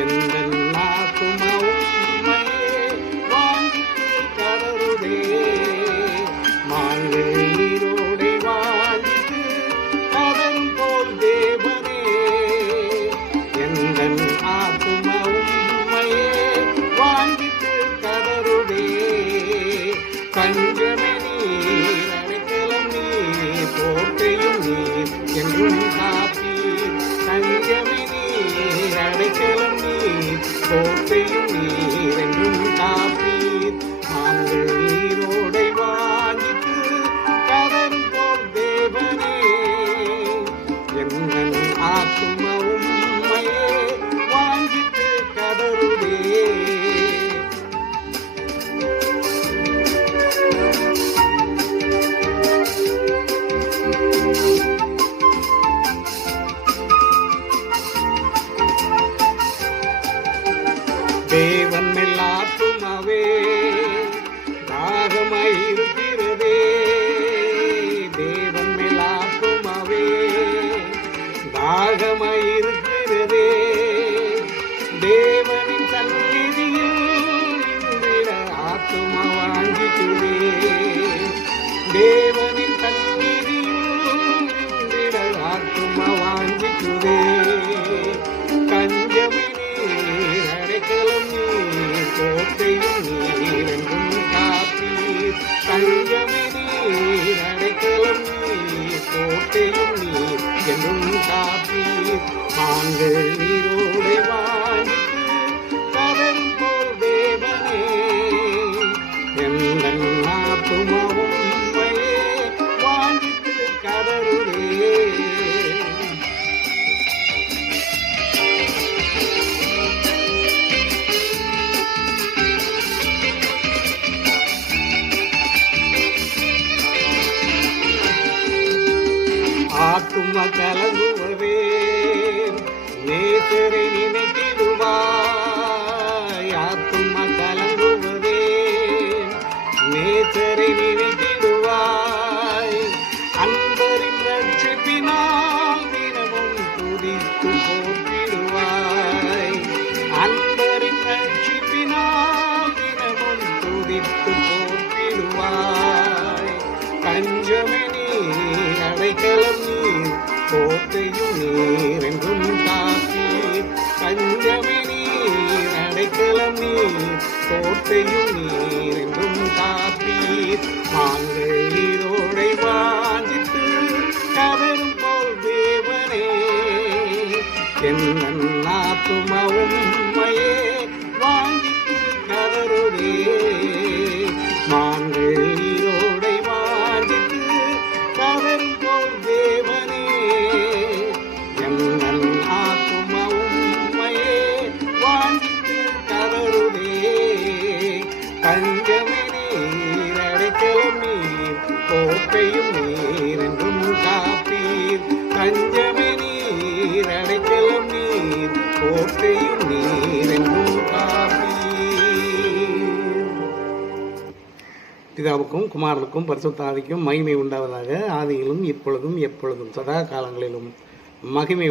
எந்தன் ஆத்துமா உம்மையே வாஞ்சித்து கதறுதே. மான்கள் நீரோடை வாஞ்சித்து கதறும் போல் தேவனே, எந்தன் ஆத்துமா உம்மையே வாஞ்சித்து கதறுதே. பஞ்சமே நீர், அடைக்கலம் நீர், கோட்டையும் நீர் என்றும் காப்பீர். தஞ்சமே நீர், அடைக்கலம் நீர், கோட்டையும் நீர் என்றும் காப்பீர். நாங்கள் நீரோடை வாஞ்சித்து கதறும் போல் தேவனே, எந்தன் ஆத்துமா உம்மையே வாஞ்சித்து கதறுதே. தேவன் மேல் ஆத்துமாவே தாகமாயிருக்கிறதே. தேவன் மேல் ஆத்துமாவே தாகமாயிருக்கிறதே. தேவனின் சந்நிதியில் நின்றிட ஆத்துமா வாஞ்சிக்குதே. தேவனின் சந்நிதியில் நின்றிட ஆத்துமா வாஞ்சிக்குதே. கஞ்சமே நீர், அடைக்கலம் நீர், கோட்டையும் நீர் என்றும் காப்பீர். தஞ்சமே நீர், அடைக்கலம் நீர், கோட்டையும் நீர் என்றும் காப்பீர். நாங்கள் நீரோடை வாஞ்சித்து கதறும் போல் தேவனே, எந்தன் ஆத்துமா உம்மையே வாஞ்சித்து கதறுதே. ஆத்துமா கலங்குவதே, நேசரை நினைத்திடுவாய். ஆத்துமா கலங்குவதே, நேசரை நினைத்திடுவாய். அன்பரின் ரட்சிப்பினால் தினமும் துதித்து போற்றிடுவாய். அன்பரின் ரட்சிப்பினால் தினமும் துதித்து போற்றிடுவாய். பஞ்சமே நீர், அடைக்கலம் நீர், கோட்டையும் நீர் என்றும் காப்பீர். பஞ்சமே நீர், அடைக்கலம் நீர், கோட்டையும் நீர் என்றும் காப்பீர். நாங்கள் நீரோடை வாஞ்சித்து கதறும் போல் தேவனே, எந்தன் ஆத்துமா உம்மையே வாஞ்சித்து கதறுதே. மான்கள் நீரோடை வாஞ்சித்து கதறும் போல் தேவனே, எந்தன் ஆத்துமா உம்மையே வாஞ்சித்து கதறுதே. பஞ்சமே நீர், அடைக்கலம் நீர், கோட்டையும் நீர் என்றும் காப்பீர். பஞ்சமே நீர், அடைக்கலம் நீர், கோட்டையும் நீர் என்றும் காப்பீர். பிதாவுக்கும் குமாரனுக்கும் பரிசுத்த ஆவிக்கும் மகிமை உண்டாவதாக. ஆதியிலும் இப்பொழுதும் எப்பொழுதும் சதா காலங்களிலும் மகிமை